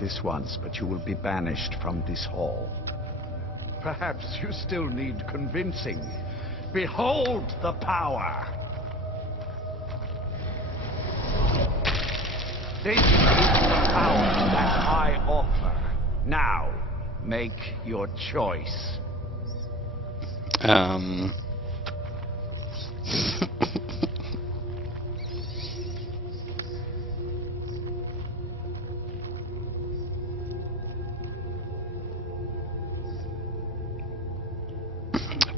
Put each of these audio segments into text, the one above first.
this once, but you will be banished from this hall. Perhaps you still need convincing. Behold the power! This is the power that I offer. Now, make your choice.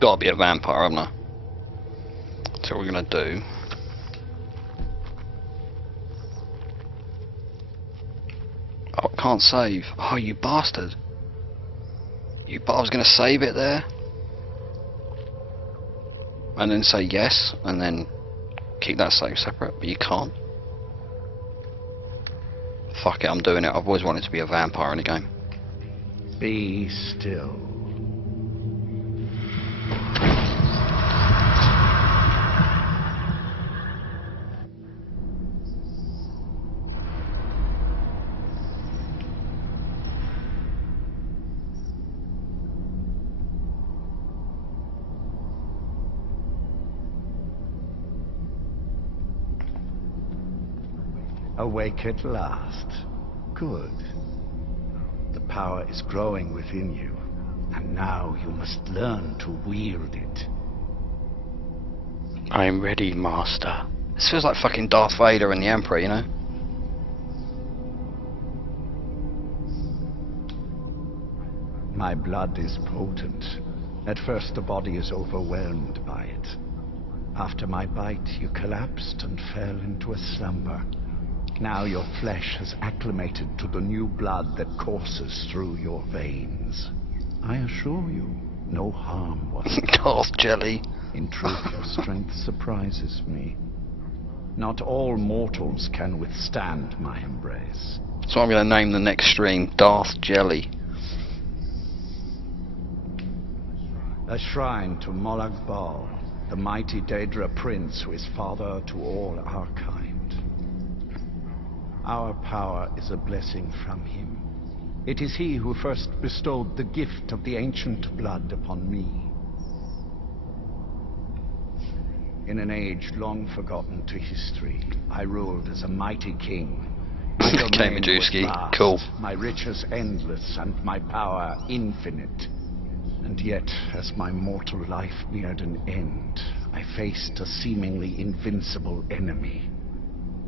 Gotta be a vampire, haven't I? That's what we're gonna do. Oh, I can't save. Oh, you bastard. I was gonna save it there. And then say yes, and then keep that save separate, but you can't. Fuck it, I'm doing it. I've always wanted to be a vampire in a game. Be still. Awake at last. Good. The power is growing within you, and now you must learn to wield it. I am ready, Master. This feels like fucking Darth Vader and the Emperor, you know? My blood is potent. At first the body is overwhelmed by it. After my bite, you collapsed and fell into a slumber. Now your flesh has acclimated to the new blood that courses through your veins. I assure you, no harm was Darth Jelly. In truth, your strength surprises me. Not all mortals can withstand my embrace. So I'm going to name the next stream Darth Jelly. A shrine to Molag Bal, the mighty Daedra prince who is father to all our kind. Our power is a blessing from him. It is he who first bestowed the gift of the ancient blood upon me. In an age long forgotten to history, I ruled as a mighty king. My domain was vast, cool. My riches endless, and my power infinite. And yet, as my mortal life neared an end, I faced a seemingly invincible enemy.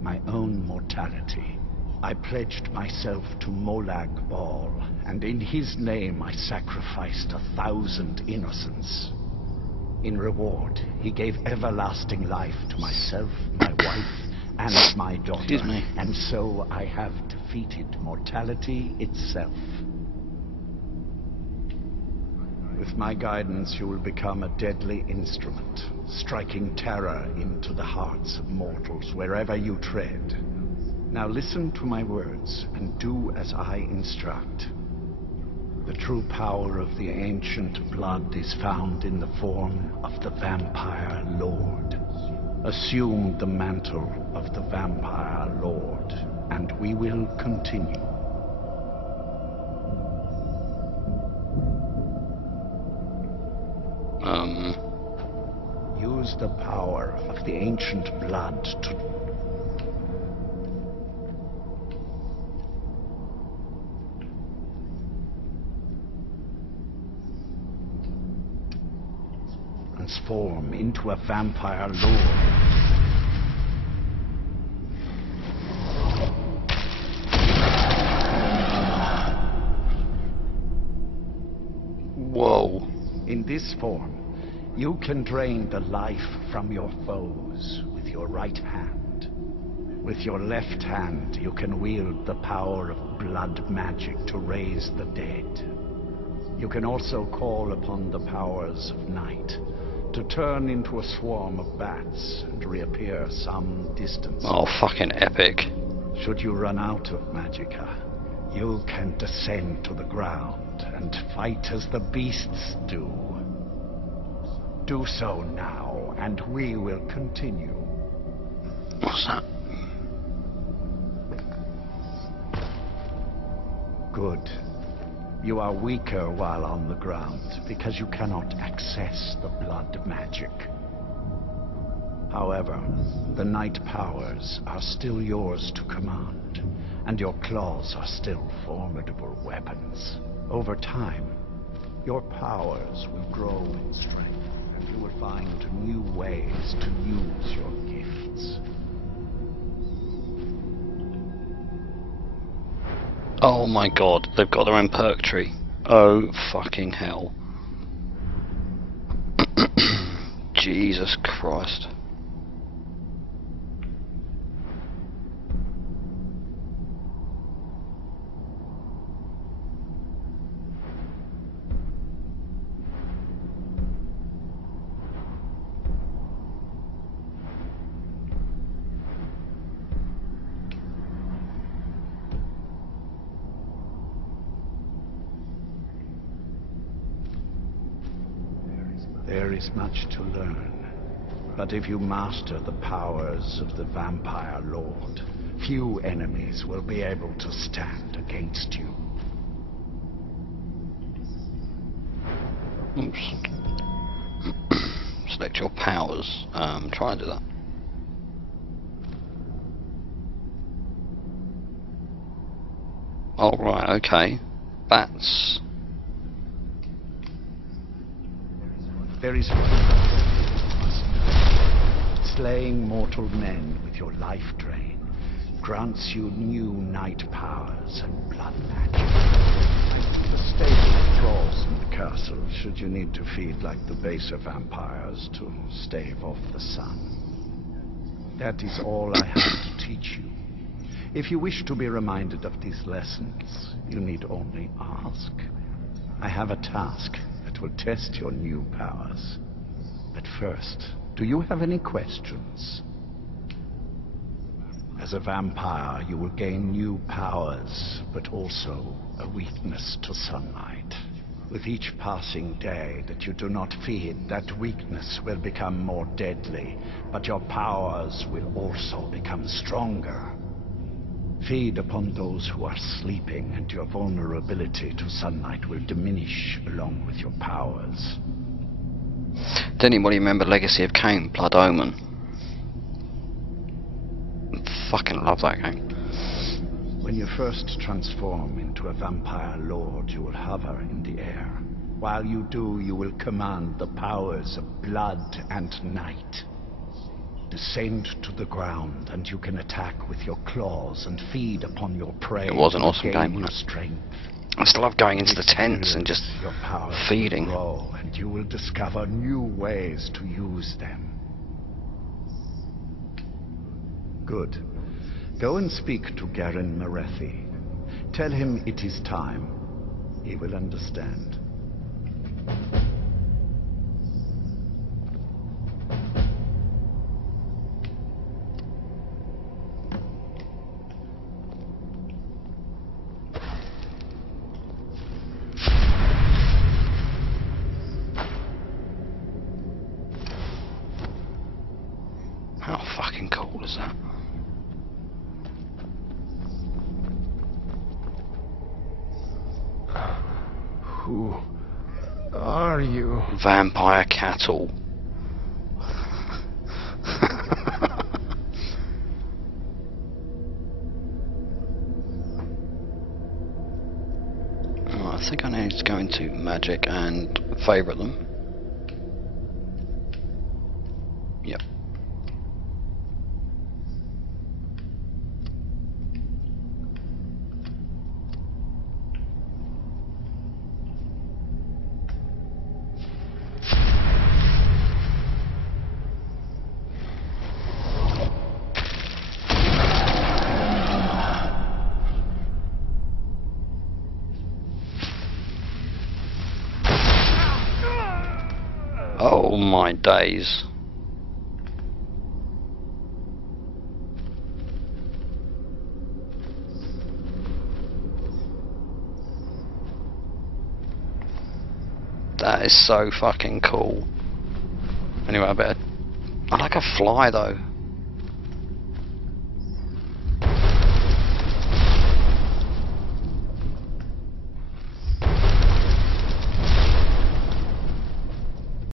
My own mortality. I pledged myself to Molag Bal, and in his name I sacrificed 1,000 innocents. In reward, he gave everlasting life to myself, my wife, and my daughter. And so I have defeated mortality itself. With my guidance, you will become a deadly instrument, striking terror into the hearts of mortals wherever you tread. Now listen to my words, and do as I instruct. The true power of the ancient blood is found in the form of the Vampire Lord. Assume the mantle of the Vampire Lord, and we will continue. Use the power of the ancient blood to... transform into a Vampire Lord. Whoa. In this form, you can drain the life from your foes with your right hand. With your left hand, you can wield the power of blood magic to raise the dead. You can also call upon the powers of night to turn into a swarm of bats and reappear some distance. Oh, fucking epic. Should you run out of magicka, you can descend to the ground and fight as the beasts do. Do so now, and we will continue. What's that? Good. You are weaker while on the ground, because you cannot access the blood magic. However, the night powers are still yours to command, and your claws are still formidable weapons. Over time, your powers will grow in strength, and you will find new ways to use your gifts. Oh my god, they've got their own perk tree. Oh fucking hell. Jesus Christ. There is much to learn, but if you master the powers of the Vampire Lord, few enemies will be able to stand against you. Oops. Select your powers. Try and do that. Oh right, okay. Bats. There is slaying mortal men with your life drain grants you new night powers and blood magic. The stable thralls in the castle should you need to feed like the baser vampires to stave off the sun. That is all I have to teach you. If you wish to be reminded of these lessons, you need only ask. I have a task that will test your new powers. But first, do you have any questions? As a vampire, you will gain new powers, but also a weakness to sunlight. With each passing day that you do not feed, that weakness will become more deadly, but your powers will also become stronger. Feed upon those who are sleeping, and your vulnerability to sunlight will diminish along with your powers. Did anybody remember Legacy of Kain, Blood Omen? Fucking love that game. When you first transform into a vampire lord, you will hover in the air. While you do, you will command the powers of blood and night. Descend to the ground, and you can attack with your claws and feed upon your prey. It was an awesome game, your wasn't it? strength. I still love going into the tents and just Your powers feeding. will grow, and you will discover new ways to use them. Good. Go and speak to Garen Marethi. Tell him it is time. He will understand. How fucking cool is that? Who are you? Vampire cattle. I think I need to go into magic and favourite them. Yep. Oh my days. That is so fucking cool. Anyway, I like a fly though.